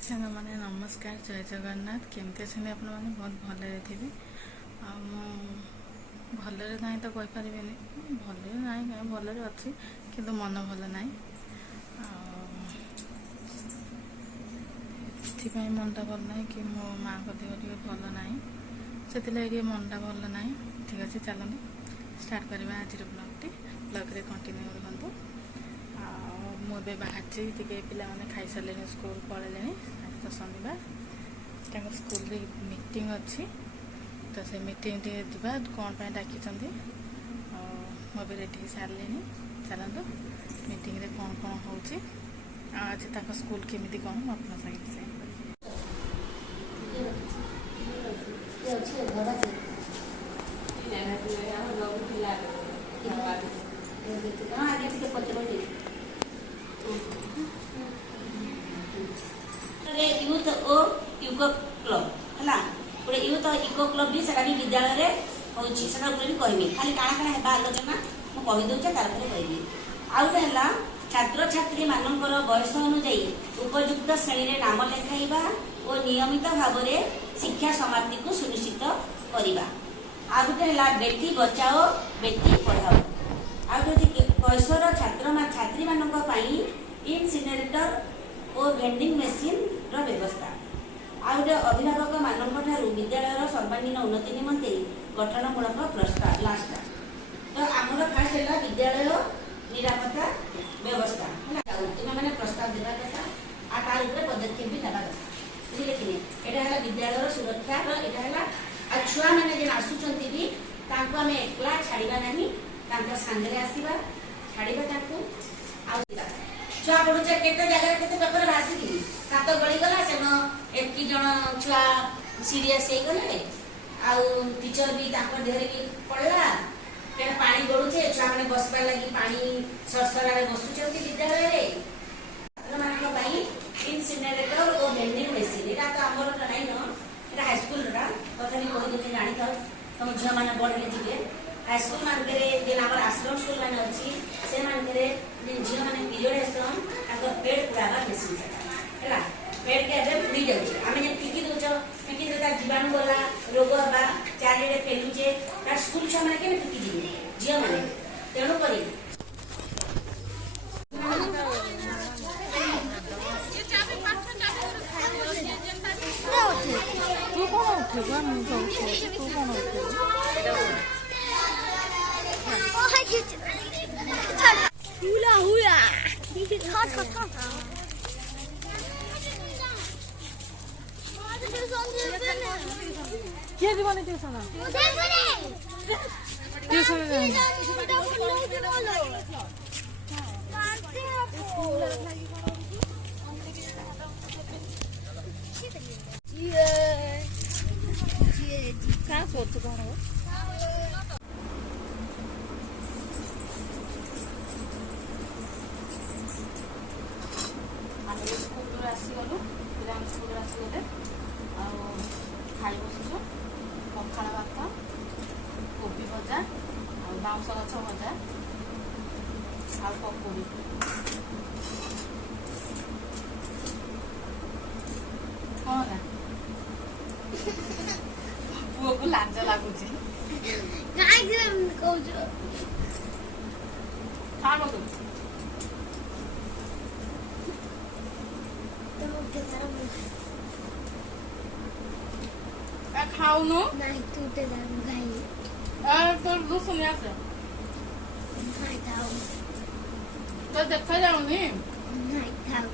सांग मैंने नमस्कार जय जगन्नाथ केमती अच्छे आप बहुत भले थे भलरे ना तो कहीपर भलरे ना कहीं भलरे अच्छी किंतु मन भल ना से मनटा भल ना कि मो माँ को देह टे भल ना से मनटा भल ना ठीक अच्छे चलते स्टार्ट करवा आज ब्लॉग कंटिन्यू रुहतु मुझे बाहर टी पिला खाई सारे स्कूल पलैले आज तो शनिवार स्कूल मीटिंग अच्छी तो से मीटिंग जा कौन पर डाकी मुझे रेडी सारे चलते मीटिंग कौन कौन हो आज तक स्कूल केमी कौन मुझे अपना साइड से यूथ और यूको क्लब है गोटे यूथ इको क्लब भी सेटा भी विद्यालय होची सेटा भी कहमी खाली काଣା काଣା हेबा आलोचना मु कहि दउचे तार पर कहबी आ गोटे हला छात्र छात्री मानकर बयस अनुसार उपयुक्त श्रेणी रे नाम लेखाइबा और नियमित भाव में शिक्षा समाप्ति को सुनिश्चित करबा आ गोटे हला बेटी बचाओ बेटी पढ़ाओ आ गोटे कैशोर छात्र छात्री मानक पई इनसिनरेटर और वेंडिंग मशीन रो व्यवस्था आ गोटे अभिभावक मानक ठारू विद्यालय सर्वांगीन उन्नति निमंते गठनमूलक प्रस्ताव लास्ट तो आमर फास्ट है विद्यालय निरापत्ता व्यवस्था है मैंने प्रस्ताव देवा कथा आ तार ऊपर पदक्षेप भी नेबा कथा बुझिले कि एटा है विद्यालय सुरक्षा एटा है आ छुआ मैंने जेन आसुचंती भी तांको हमें एकला छाड़ीबा नहीं तांको संगे आसीबा छाड़ीबा तांको आ छुआ पढ़ुचे केते जगह केते पेपर भासी सात गली गला से एकी जन छुआ सीरियस हे गले आ टीचर भी तांको देहरे भी पड़ला के पानी गडुचे छुआ माने बसबा लागि पानी सरसरा रे बसुचंती विद्यालय रे मानक भाई इनसिनरेटर और वेंडिंग मशीन एटा तो हमर त नै न एटा हाई स्कूल रा कथनी कहि दे जानि था तुम झिया माने बढले जिबे हाई स्कूल मान करे जे हमर आश्रम स्कूल माने अछि से मान करे जे झिया माने पीरियड एसम ताको पेड़ पुराबा मशीन हैला पेड़ के एबे पुरी जाउछ आमे जे पिकी दोछ पिकी देता जीवाणु गला रोग हबा चारि रे फेलुचे ता स्कूल छ माने के पिकी जिबे झिया माने तेणु करी तू कौन उठे तू कौन उठे हुला हुला किए दीवानी ट्यूशन ट्यूशन क्या सोच कौन हो स्कूल आसीगलु पिला स्कूल आसीगले खाई बसुଛୁ पखाड़ भात कोबी भजा बाउंस गछ भजा आ पकोड़ी कौन है पुओ को लाज लागुची खाओ तू खाऊ नो नहीं टूटे गाई तो रुसुनी आसे तो देखा जाऊनी नहीं खाओ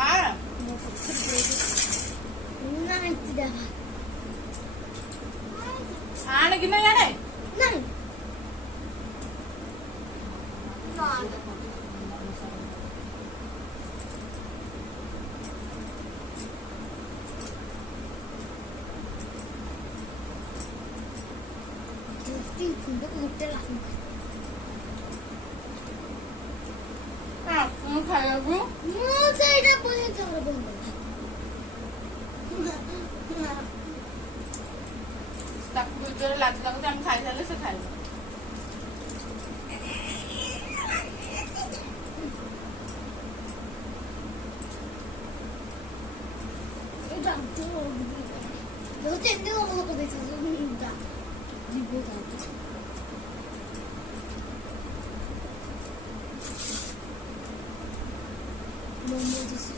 आ नहीं तुझे आने की नहीं आने नहीं ଖାଇବାକୁ ମୁଁ ସେଇଟା ପୁଣି ଥରେ ବନ୍ଦ ତାକୁ ଭିତରେ ଲାଜ ଲାଗୁଛି ଆମେ ଖାଇସାରିଲେ ସେ ଖାଇବ 잡죠. 너 잼내가 먹고 있어. 진짜. 이거 잡죠. 너무 드시.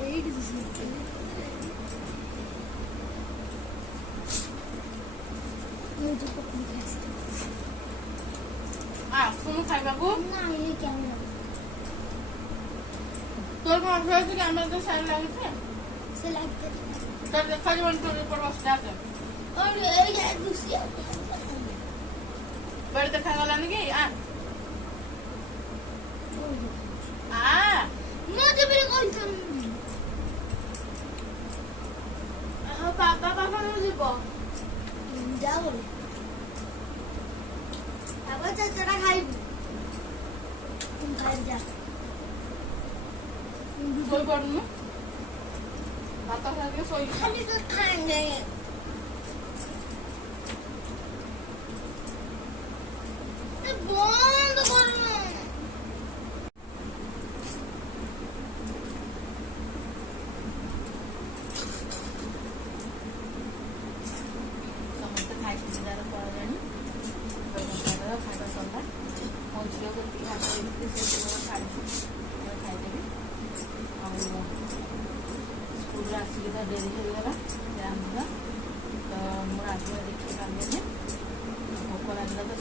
에이드 드실게. 이거 조금 됐어. তুমি খাইবাবু না এই কেমন তোর কোন হয়েছে কি আমার তো সার লাগছে সে লাগতে তোর দেখা জীবন তোর উপর বসতে আছে আর এই যে দুসিয়া বাড়িতে খাওয়া গেল নাকি মজা বের করতাম বাবা বাবা যাব যাও আবার চাচারা খাইব খাই যা সই করুন বাতা খাইলে সই খালি তো খাইলে বন্ধ করুন ସମସ୍ତେ ଖାଇକି ତାର ପଳାଇଲେଣି ଖାଇବା ସରିଲା ମୋ ଝିଅକୁ ଟିକେ ଭାତ ଦେଇଥିଲି ସେ କେବଳ ଛାଡ଼ିଛି ଖାଇଦେବି ଆଉ ସ୍କୁଲରୁ ଆସିକି ତ ଡେରି ହେଇଗଲା ରାନ୍ଧିବା ତ ମୁଁ ରାନ୍ଧିବା ଦେଖିପାରିଲିନି ଭୋକ ଲାଗିଲା ତ